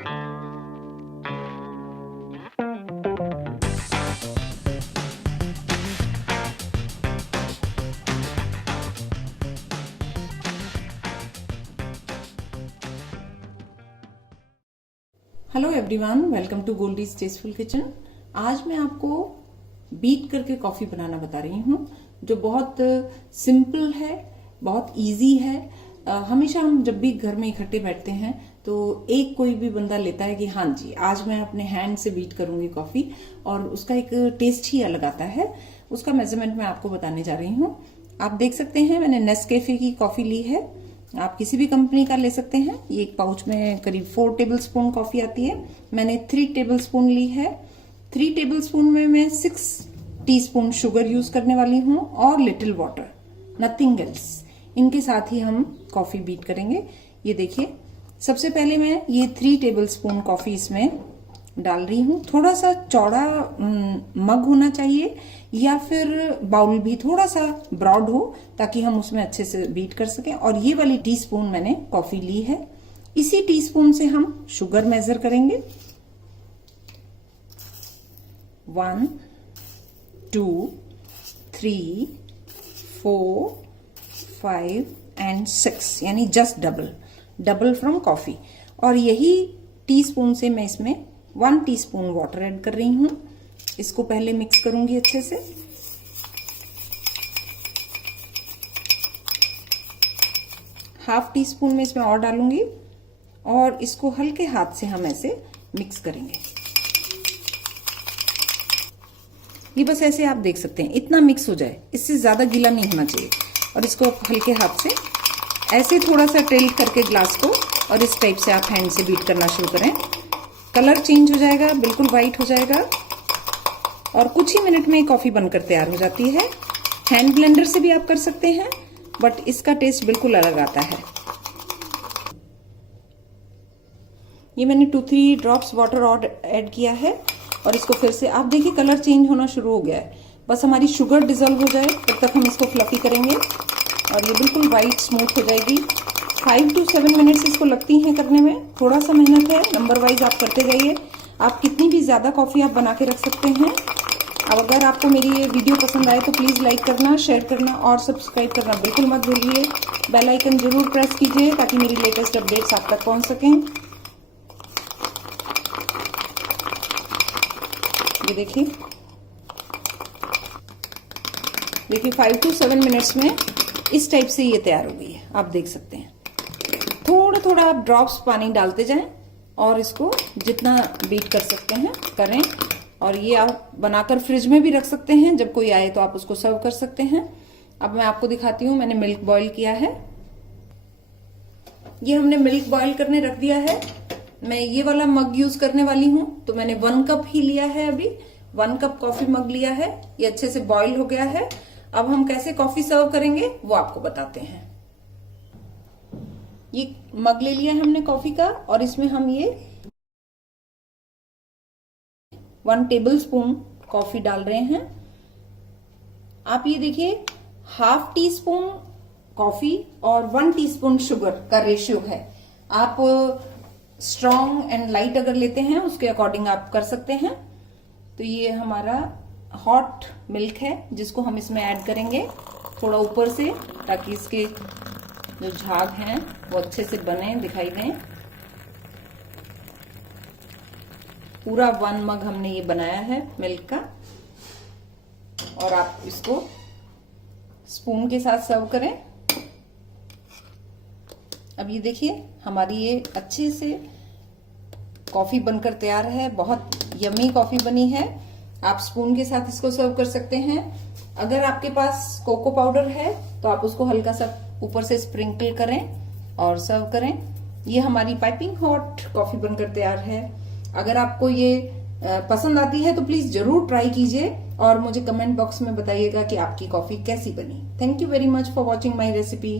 Hello everyone, welcome to Goldie's tasteful kitchen. आज मैं आपको बीट करके कॉफी बनाना बता रही हूँ, जो बहुत सिंपल है, बहुत इजी है। हमेशा हम जब भी घर में इकट्ठे बैठते हैं तो एक कोई भी बंदा लेता है कि हाँ जी, आज मैं अपने हैंड से बीट करूंगी कॉफी, और उसका एक टेस्ट ही अलग आता है। उसका मेजरमेंट मैं आपको बताने जा रही हूँ। आप देख सकते हैं मैंने नेस्कैफे की कॉफी ली है, आप किसी भी कंपनी का ले सकते हैं। ये एक पाउच में करीब 4 टेबलस्पून कॉफी आती है। मैंने 3 टेबलस्पून ली है। 3 टेबलस्पून में मैं 6 टीस्पून शुगर यूज करने वाली हूँ और लिटिल वाटर, नथिंग एल्स। इनके साथ ही हम कॉफी बीट करेंगे। ये देखिए, सबसे पहले मैं ये 3 टेबलस्पून कॉफी इसमें डाल रही हूँ। थोड़ा सा चौड़ा मग होना चाहिए या फिर बाउल भी थोड़ा सा ब्रॉड हो, ताकि हम उसमें अच्छे से बीट कर सकें। और ये वाली टीस्पून मैंने कॉफी ली है। इसी टीस्पून से हम शुगर मेजर करेंगे। 1 2 3 4 5 एंड 6, यानी जस्ट डबल फ्रॉम कॉफी। और यही टीस्पून से मैं इसमें 1 टीस्पून वाटर ऐड कर रही हूं। इसको पहले मिक्स करूंगी अच्छे से। हाफ टी स्पून में इसमें और डालूंगी और इसको हल्के हाथ से हम ऐसे मिक्स करेंगे। ये बस ऐसे आप देख सकते हैं, इतना मिक्स हो जाए, इससे ज्यादा गीला नहीं होना चाहिए। और इसको हल्के हाथ से ऐसे थोड़ा सा टिल्ट करके ग्लास को, और इस टाइप से आप हैंड से बीट करना शुरू करें। कलर चेंज हो जाएगा, बिल्कुल वाइट हो जाएगा और कुछ ही मिनट में कॉफी बनकर तैयार हो जाती है। हैंड ब्लेंडर से भी आप कर सकते हैं, बट इसका टेस्ट बिल्कुल अलग आता है। ये मैंने 2-3 ड्रॉप्स वाटर और ऐड किया है और इसको फिर से, आप देखिए कलर चेंज होना शुरू हो गया है। बस हमारी शुगर डिजोल्व हो जाए तब तक हम इसको फ्लफी करेंगे और ये बिल्कुल वाइट स्मूथ हो जाएगी। 5 to 7 मिनट्स इसको लगती हैं करने में। थोड़ा सा मेहनत है, नंबर वाइज आप करते जाइए। आप कितनी भी ज्यादा कॉफी आप बना के रख सकते हैं। अब अगर आपको मेरी ये वीडियो पसंद आए तो प्लीज लाइक करना, शेयर करना और सब्सक्राइब करना बिल्कुल मत भूलिए। बेल आइकन जरूर प्रेस कीजिए ताकि मेरी लेटेस्ट अपडेट्स आप तक पहुंच सकें। ये देखिए 5 to 7 मिनट्स में इस टाइप से ये तैयार हो गई है, आप देख सकते हैं। थोड़ा थोड़ा आप ड्रॉप्स पानी डालते जाएं और इसको जितना बीट कर सकते हैं करें। और ये आप बनाकर फ्रिज में भी रख सकते हैं, जब कोई आए तो आप उसको सर्व कर सकते हैं। अब मैं आपको दिखाती हूँ, मैंने मिल्क बॉईल किया है। ये हमने मिल्क बॉईल करने रख दिया है। मैं ये वाला मग यूज करने वाली हूँ, तो मैंने 1 कप ही लिया है। अभी 1 कप कॉफी मग लिया है। ये अच्छे से बॉईल हो गया है। अब हम कैसे कॉफी सर्व करेंगे वो आपको बताते हैं। ये मग ले लिया है हमने कॉफी का और इसमें हम ये 1 टेबलस्पून कॉफी डाल रहे हैं। आप ये देखिए, हाफ टी स्पून कॉफी और 1 टीस्पून शुगर का रेशियो है। आप स्ट्रॉन्ग एंड लाइट अगर लेते हैं उसके अकॉर्डिंग आप कर सकते हैं। तो ये हमारा हॉट मिल्क है जिसको हम इसमें ऐड करेंगे थोड़ा ऊपर से, ताकि इसके जो झाग हैं वो अच्छे से बने, दिखाई दें। पूरा 1 मग हमने ये बनाया है मिल्क का। और आप इसको स्पून के साथ सर्व करें। अब ये देखिए, हमारी ये अच्छे से कॉफी बनकर तैयार है। बहुत यम्मी कॉफी बनी है। आप स्पून के साथ इसको सर्व कर सकते हैं। अगर आपके पास कोको पाउडर है तो आप उसको हल्का सा ऊपर से स्प्रिंकल करें और सर्व करें। ये हमारी पाइपिंग हॉट कॉफी बनकर तैयार है। अगर आपको ये पसंद आती है तो प्लीज जरूर ट्राई कीजिए और मुझे कमेंट बॉक्स में बताइएगा कि आपकी कॉफी कैसी बनी। Thank you very much for watching my recipe.